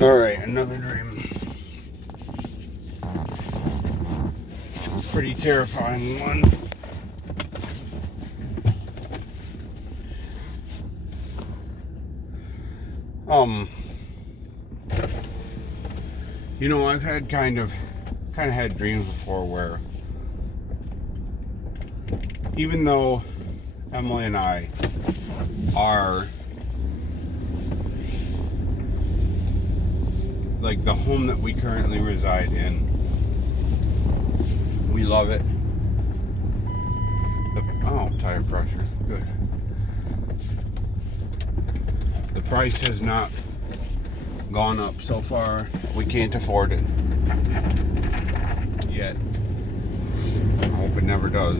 Alright, another dream. Pretty terrifying one. I've had kind of had dreams before where even though Emily and I are like the home that we currently reside in, we love it. Tire pressure, good. The price has not gone up so far. We can't afford it yet. I hope it never does.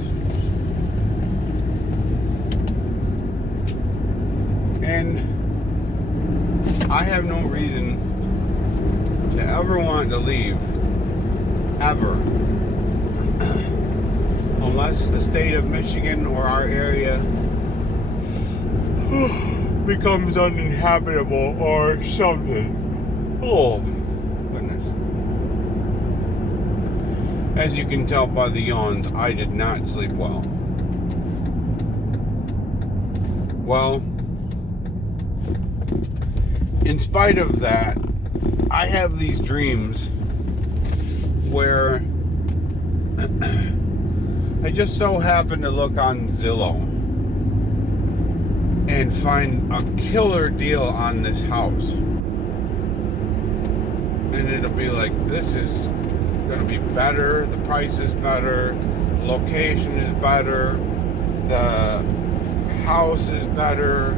And I have no reason to ever want to leave, ever, unless the state of Michigan or our area becomes uninhabitable or something. Oh, goodness. As you can tell by the yawns, I did not sleep well. Well, in spite of that, I have these dreams where I just so happen to look on Zillow and find a killer deal on this house. And it'll be like, this is going to be better, the price is better, the location is better, the house is better.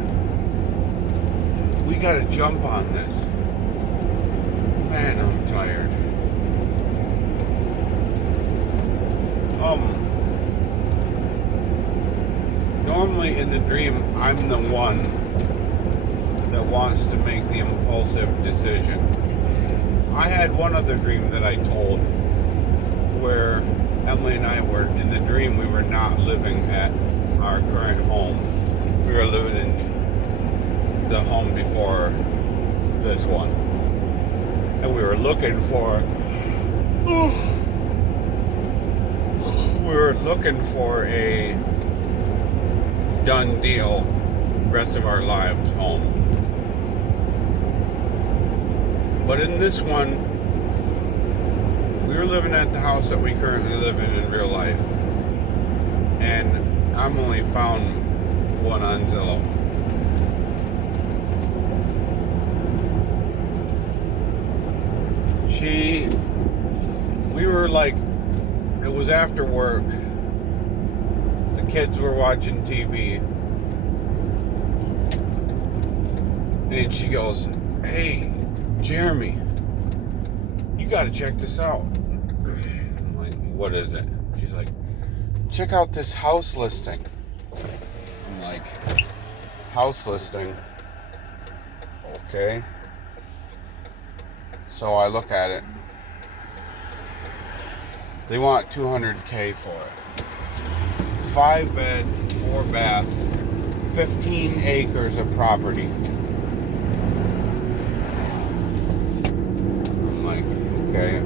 We got to jump on this. Man, I'm tired. Normally in the dream, I'm the one that wants to make the impulsive decision. I had one other dream that I told where Emily and I were, in the dream, we were not living at our current home. We were living in the home before this one. And we were looking for a done deal rest of our lives home. But in this one, we were living at the house that we currently live in real life. And I'm only found one on Zillow. We were like, it was after work. The kids were watching TV. And she goes, "Hey, Jeremy, you gotta check this out." I'm like, "What is it?" She's like, "Check out this house listing." I'm like, "House listing? Okay." So I look at it. They want $200K for it. 5 bed, 4 bath, 15 acres of property. I'm like, okay,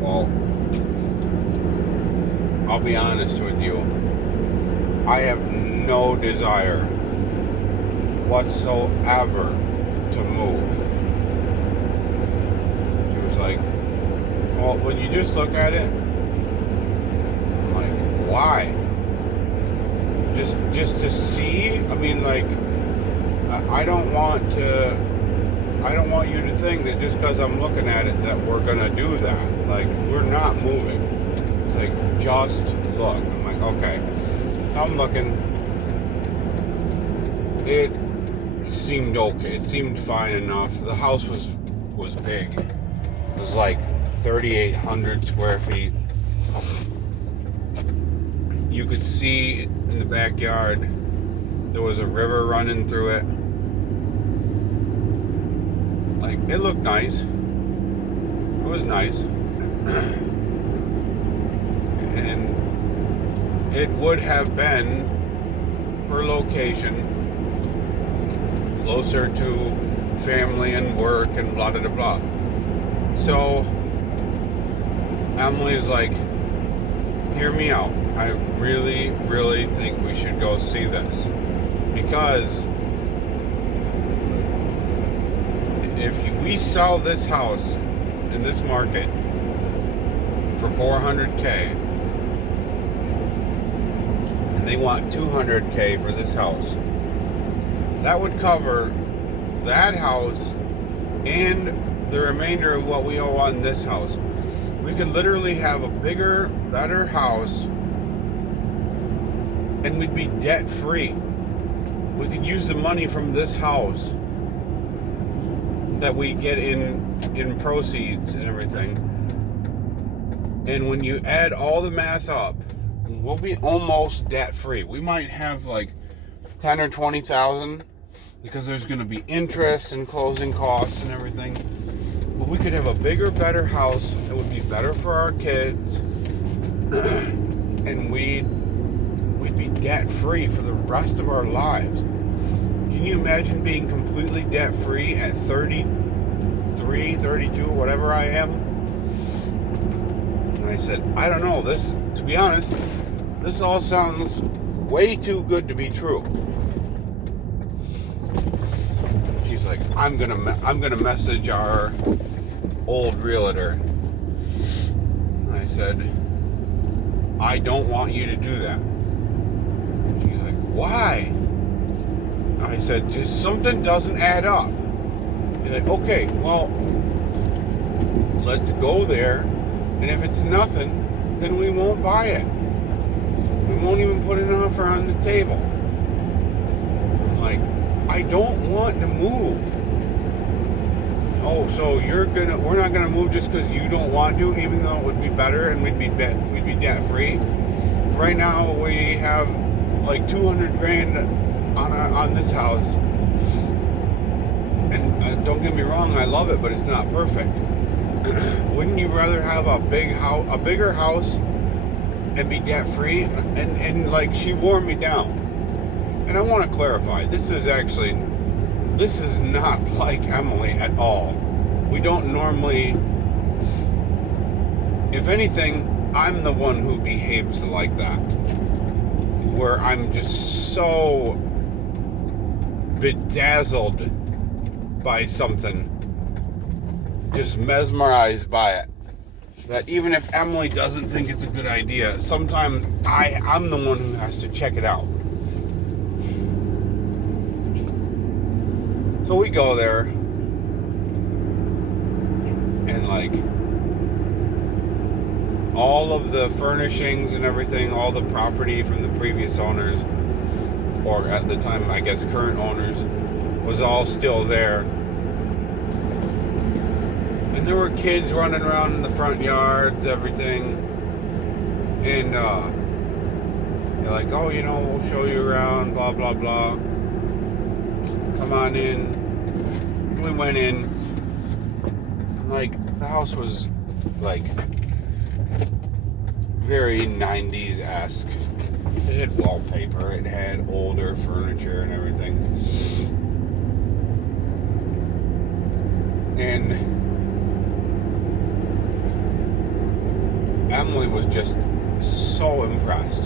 well, I'll be honest with you. I have no desire whatsoever to move. She was like, well, when you just look at it, I'm like, why? Just to see? I mean, like, I don't want you to think that just because I'm looking at it that we're gonna do that. Like, we're not moving. It's like, just look. I'm like, okay. I'm looking. It seemed okay. It seemed fine enough. The house was big. It was like 3,800 square feet. You could see in the backyard there was a river running through it. Like, it looked nice. It was nice. And it would have been, for location, closer to family and work and blah, blah, blah. So Emily is like, hear me out. I really, really think we should go see this. Because if we sell this house in this market for $400K, and they want $200K for this house, that would cover that house and the remainder of what we owe on this house. We could literally have a bigger, better house, and we'd be debt free. We could use the money from this house that we get in proceeds and everything. And when you add all the math up, we'll be almost debt free. We might have like 10 or 20,000 because there's going to be interest and closing costs and everything. But we could have a bigger, better house that would be better for our kids, and we'd be debt free for the rest of our lives. Can you imagine being completely debt free at 33, 32, whatever I am? And I said, I don't know. This, to be honest, this all sounds way too good to be true. She's like, I'm gonna message our old realtor. And I said, I don't want you to do that. She's like, why? I said, just something doesn't add up. She's like, okay, well, let's go there, and if it's nothing, then we won't buy it. We won't even put an offer on the table. I'm like, I don't want to move. Oh, so we're not gonna move just because you don't want to, even though it would be better and we'd be debt free. Right now we have like $200,000 on this house, and don't get me wrong, I love it, but it's not perfect. Wouldn't you rather have a bigger house and be debt free? And like, she wore me down. And I want to clarify, this is not like Emily at all. We don't normally, if anything, I'm the one who behaves like that, where I'm just so bedazzled by something, just mesmerized by it, that even if Emily doesn't think it's a good idea, sometimes I'm the one who has to check it out. So we go there, and like, all of the furnishings and everything, all the property from the previous owners, or at the time, I guess, current owners, was all still there. And there were kids running around in the front yards, everything. And they're like, oh, we'll show you around, blah, blah, blah. Come on in. We went in. Like, the house was like very 90s-esque. It had wallpaper, it had older furniture and everything. And Emily was just so impressed.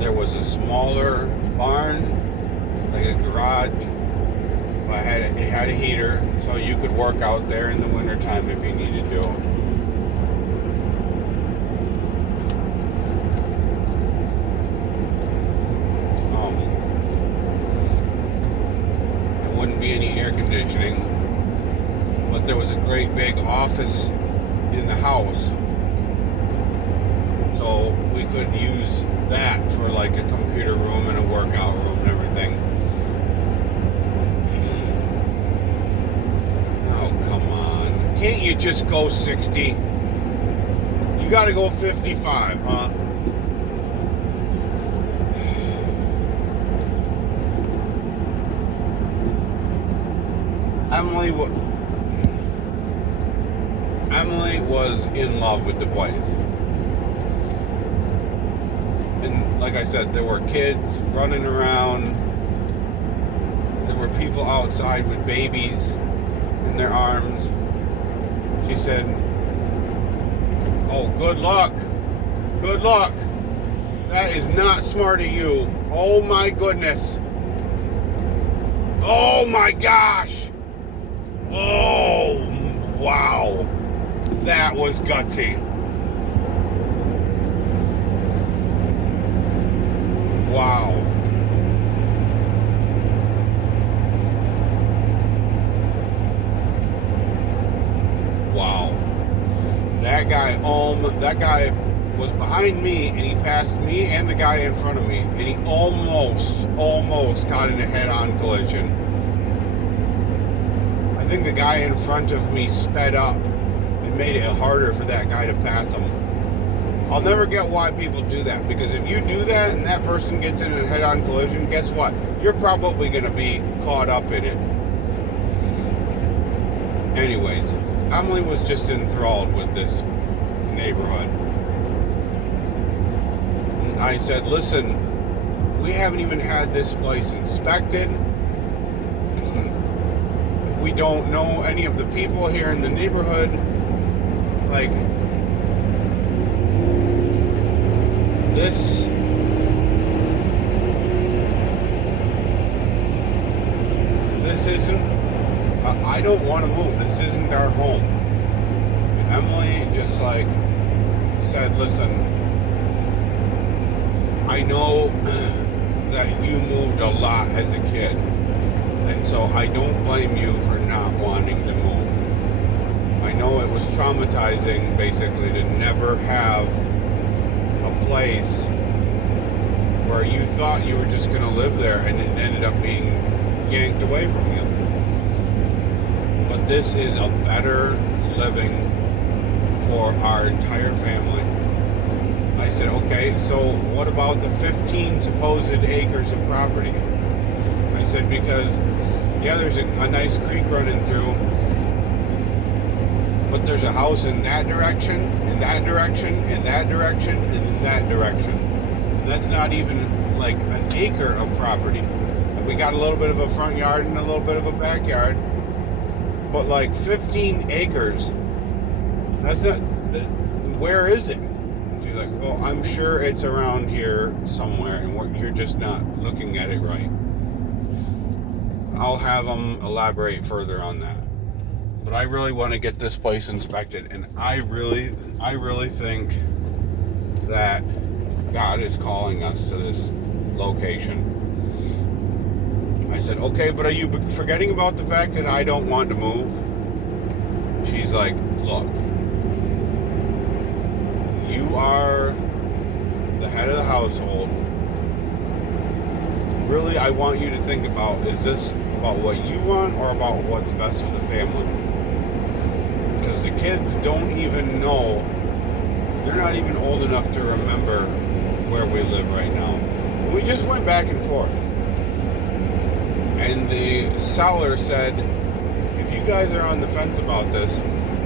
There was a smaller barn, like a garage. But it had a heater, so you could work out there in the wintertime if you needed to. There wouldn't be any air conditioning, but there was a great big office in the house, so we could use that for like a computer room and a workout room and everything. Oh, come on. Can't you just go 60? You gotta go 55, huh? Emily was in love with the place. And like I said, there were kids running around. there were people outside with babies in their arms. She said, "Oh, good luck. Good luck. That is not smart of you. Oh my goodness. Oh my gosh. Oh, wow. That was gutsy. Wow. Wow. That guy was behind me, and he passed me and the guy in front of me, and he almost got in a head-on collision. I think the guy in front of me sped up and made it harder for that guy to pass him. I'll never get why people do that, because if you do that and that person gets in a head-on collision, guess what? You're probably going to be caught up in it. Anyways, Emily was just enthralled with this neighborhood. And I said, listen, we haven't even had this place inspected. We don't know any of the people here in the neighborhood. Like, this isn't, I don't want to move. This isn't our home. And Emily just like said, listen, I know that you moved a lot as a kid, and so I don't blame you for not wanting to move. I know it was traumatizing, basically, to never have a place where you thought you were just going to live there, and it ended up being yanked away from you. But this is a better living for our entire family. I said, okay, so what about the 15 supposed acres of property? I said, because, yeah, there's a nice creek running through, but there's a house in that direction, in that direction, in that direction, and in that direction. And that's not even like an acre of property. And we got a little bit of a front yard and a little bit of a backyard, but like 15 acres, that's not, where is it? She's like, well, I'm sure it's around here somewhere, and you're just not looking at it right. I'll have them elaborate further on that. But I really want to get this place inspected, and I really think that God is calling us to this location. I said, okay, but are you forgetting about the fact that I don't want to move? She's like, look, you are the head of the household. Really, I want you to think about, is this about what you want or about what's best for the family? Because the kids don't even know, they're not even old enough to remember where we live right now. We just went back and forth. And the seller said, if you guys are on the fence about this,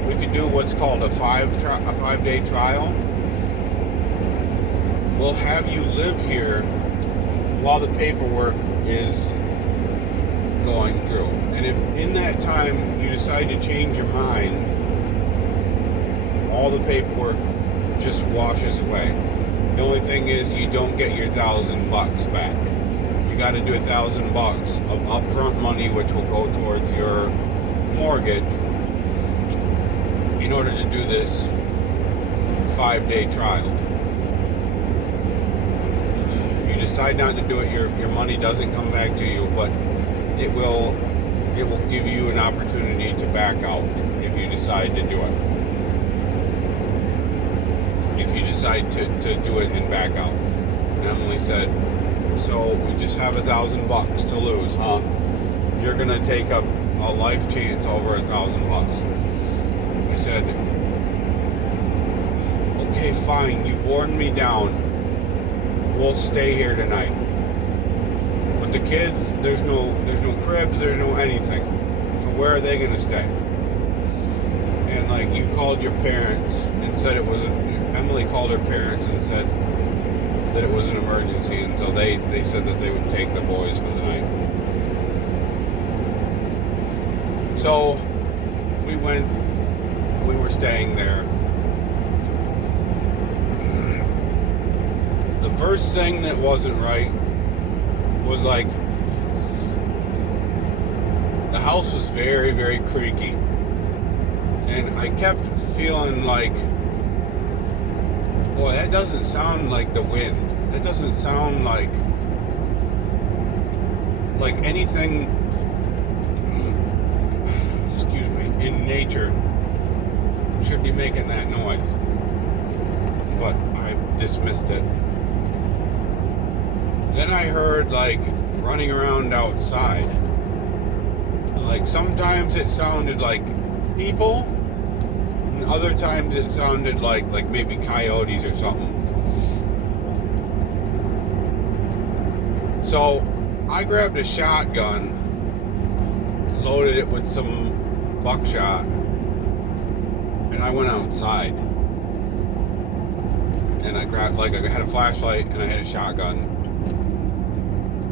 we could do what's called a 5-day trial. We'll have you live here while the paperwork is going through. And if in that time you decide to change your mind, all the paperwork just washes away. The only thing is you don't get your $1,000 back. You got to do $1,000 of upfront money, which will go towards your mortgage, in order to do this 5-day trial. If you decide not to do it, your money doesn't come back to you, but it will give you an opportunity to back out if you decide to do it. If you decide to do it and back out. And Emily said, so we just have $1,000 to lose, huh? You're gonna take a life chance over $1,000. I said, okay, fine, you worn me down. We'll stay here tonight. But the kids, there's no cribs, there's no anything. So where are they gonna stay? And like, you called your parents and said it was Emily called her parents and said that it was an emergency, and so they said that they would take the boys for the night. So we were staying there. The first thing that wasn't right was like, the house was very, very creaky. And I kept feeling like, boy, that doesn't sound like the wind. That doesn't sound like anything, excuse me, in nature should be making that noise. But I dismissed it. Then I heard like running around outside. Like sometimes it sounded like people, and other times it sounded like maybe coyotes or something. So I grabbed a shotgun, loaded it with some buckshot, and I went outside. And I grabbed, I had a flashlight and I had a shotgun.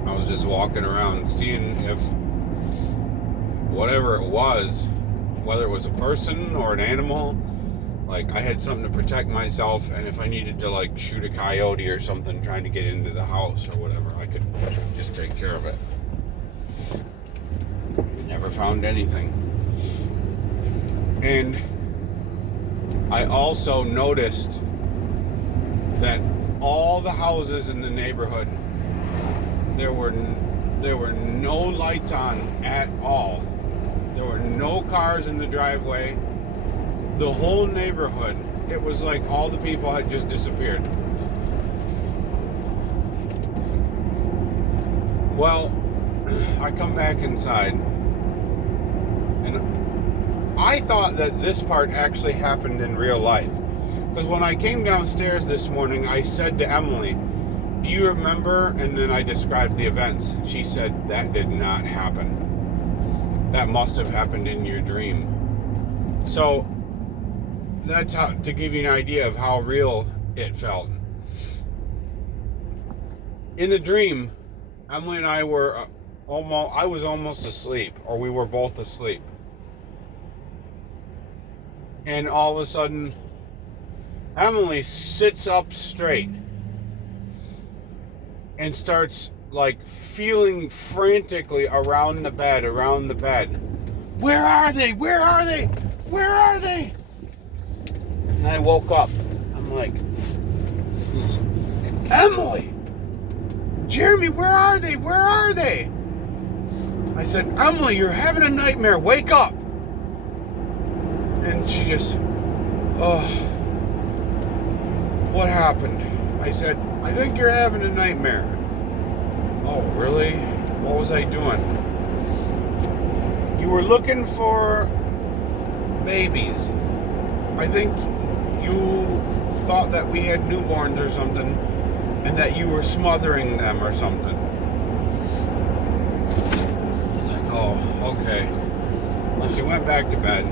I was just walking around seeing if whatever it was, whether it was a person or an animal, I had something to protect myself, and if I needed to shoot a coyote or something trying to get into the house or whatever, I could just take care of it. Never found anything. And I also noticed that all the houses in the neighborhood, there were no lights on at all. There were no cars in the driveway. The whole neighborhood, it was like all the people had just disappeared. Well, I come back inside, and I thought that this part actually happened in real life. Because when I came downstairs this morning, I said to Emily, "Do you remember?" And then I described the events. And she said, "That did not happen. That must have happened in your dream." So that's how, to give you an idea of how real it felt. In the dream, Emily and I were I was almost asleep, or we were both asleep. And all of a sudden, Emily sits up straight and starts feeling frantically around the bed. Where are they? Where are they? Where are they? And I woke up. I'm like, Emily! Jeremy, where are they? Where are they? I said, Emily, you're having a nightmare. Wake up. And she just, what happened? I said, I think you're having a nightmare. Oh, really? What was I doing? You were looking for babies. I think you thought that we had newborns or something, and that you were smothering them or something. I was like, oh, okay. Well, she went back to bed.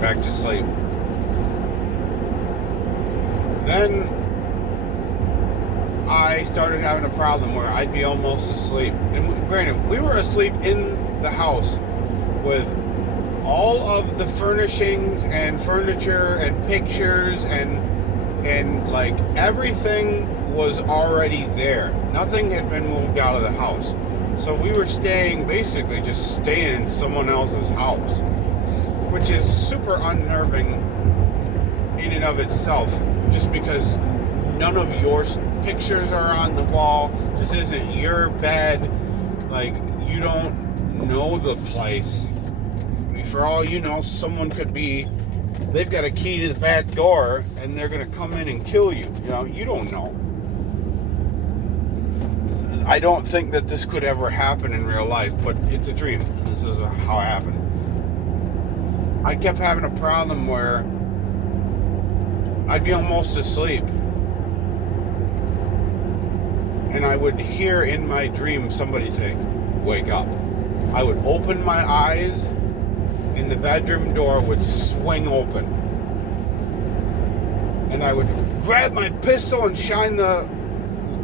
Back to sleep. Then I started having a problem where I'd be almost asleep. And granted, we were asleep in the house with all of the furnishings and furniture and pictures and everything was already there. Nothing had been moved out of the house. So we were basically just staying in someone else's house, which is super unnerving in and of itself, just because none of your pictures are on the wall. This isn't your bed. You don't know the place. For all you know, someone could be, they've got a key to the back door and they're going to come in and kill you. You don't know. I don't think that this could ever happen in real life, but it's a dream. This is how it happened. I kept having a problem where I'd be almost asleep, and I would hear in my dream somebody say, "Wake up." I would open my eyes, and the bedroom door would swing open. And I would grab my pistol and shine the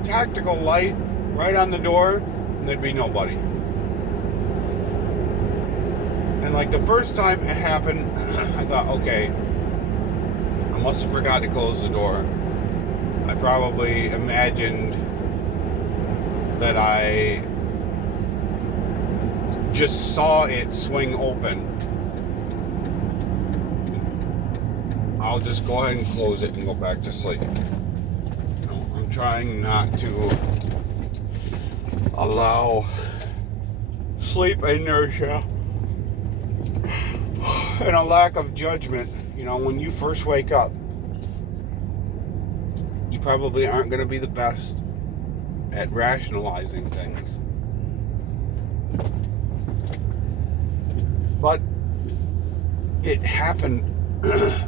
tactical light right on the door, and there'd be nobody. And like the first time it happened, I thought, okay, I must have forgot to close the door. I probably imagined that I just saw it swing open. I'll just go ahead and close it and go back to sleep. I'm trying not to allow sleep inertia and a lack of judgment. You know, when you first wake up, you probably aren't going to be the best at rationalizing things. But it happened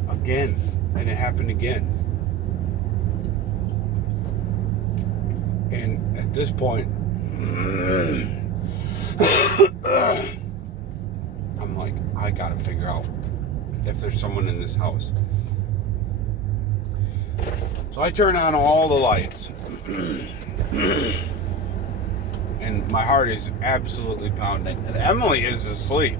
again, and it happened again. And at this point, I'm like, I gotta figure out if there's someone in this house. So I turn on all the lights. And my heart is absolutely pounding. And Emily is asleep.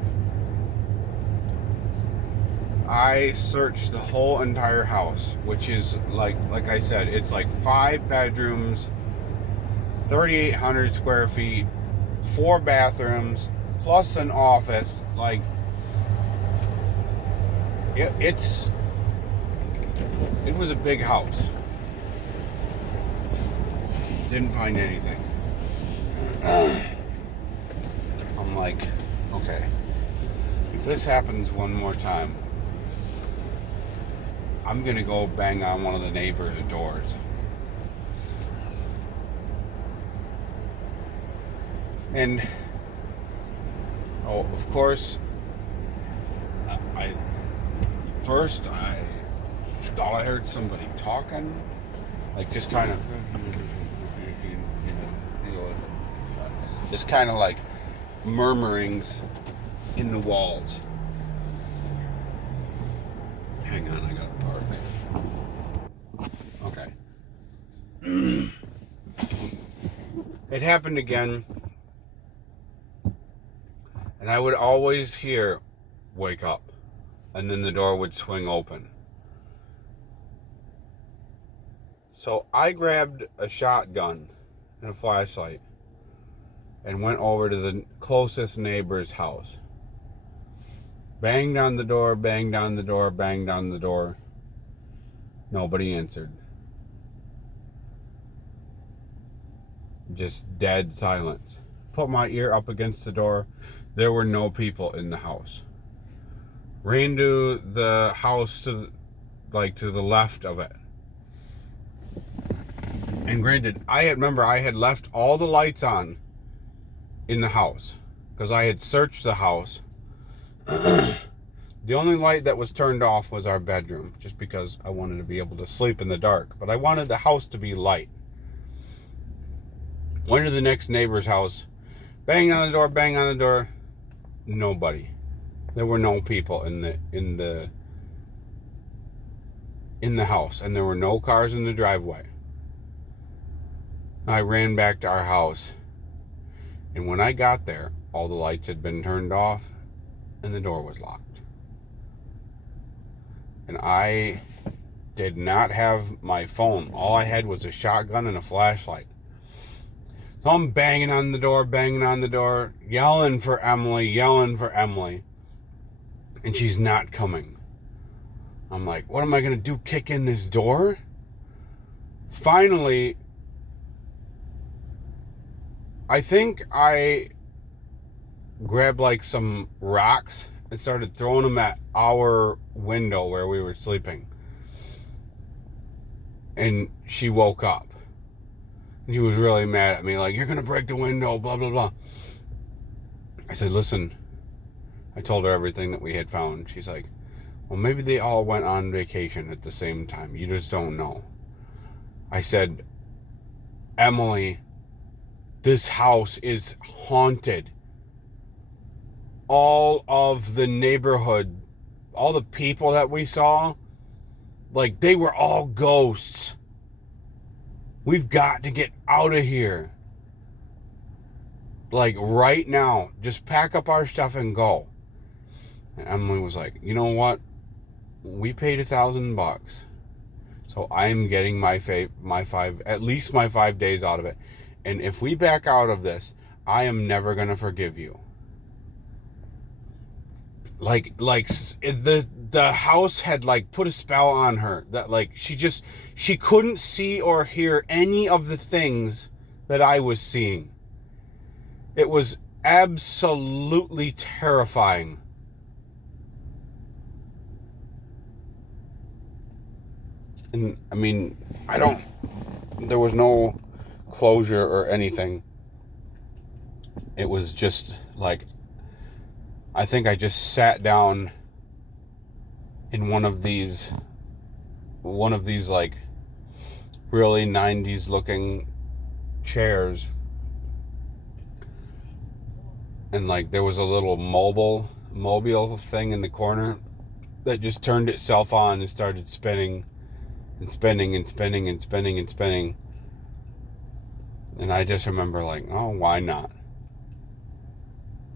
I searched the whole entire house, which is like I said, it's like 5 bedrooms, 3,800 square feet, 4 bathrooms, plus an office. Like, it was a big house. Didn't find anything. I'm like, okay, if this happens one more time, I'm gonna go bang on one of the neighbors' doors. And of course, I thought I heard somebody talking, like just kind of, just kind of like murmurings in the walls. Hang on, I gotta park. Okay. It happened again, and I would always hear, "Wake up," and then the door would swing open. So I grabbed a shotgun and a flashlight and went over to the closest neighbor's house. Banged on the door, banged on the door, banged on the door. Nobody answered. Just dead silence. Put my ear up against the door. There were no people in the house. Ran to the house to the left of it. And granted, I had left all the lights on in the house because I had searched the house. The only light that was turned off was our bedroom, just because I wanted to be able to sleep in the dark. But I wanted the house to be light. Went to the next neighbor's house, bang on the door, bang on the door. Nobody. There were no people in the house, and there were no cars in the driveway. I ran back to our house, and when I got there, all the lights had been turned off and the door was locked. And I did not have my phone. All I had was a shotgun and a flashlight. So I'm banging on the door, yelling for Emily, and she's not coming. I'm like, what am I going to do, kick in this door? Finally, I think I grabbed like some rocks and started throwing them at our window where we were sleeping. And she woke up. And she was really mad at me, like, you're going to break the window, blah, blah, blah. I said, listen, I told her everything that we had found. She's like, well, maybe they all went on vacation at the same time. You just don't know. I said, Emily, this house is haunted. All of the neighborhood, all the people that we saw, like, they were all ghosts. We've got to get out of here. Like, right now. Just pack up our stuff and go. And Emily was like, you know what? We paid $1,000, so I'm getting at least my 5 days out of it. And if we back out of this, I am never gonna forgive you. Like the house had like put a spell on her that like she couldn't see or hear any of the things that I was seeing. It was absolutely terrifying. And I mean, there was no closure or anything. It was just like, I think I just sat down in one of these like really 90s looking chairs, and like there was a little mobile thing in the corner that just turned itself on and started spinning and spinning and spinning and spinning and spinning. And I just remember like, oh, why not?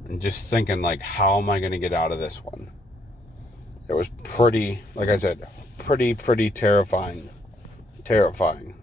And just thinking like, how am I going to get out of this one? It was pretty, like I said, pretty terrifying. Terrifying.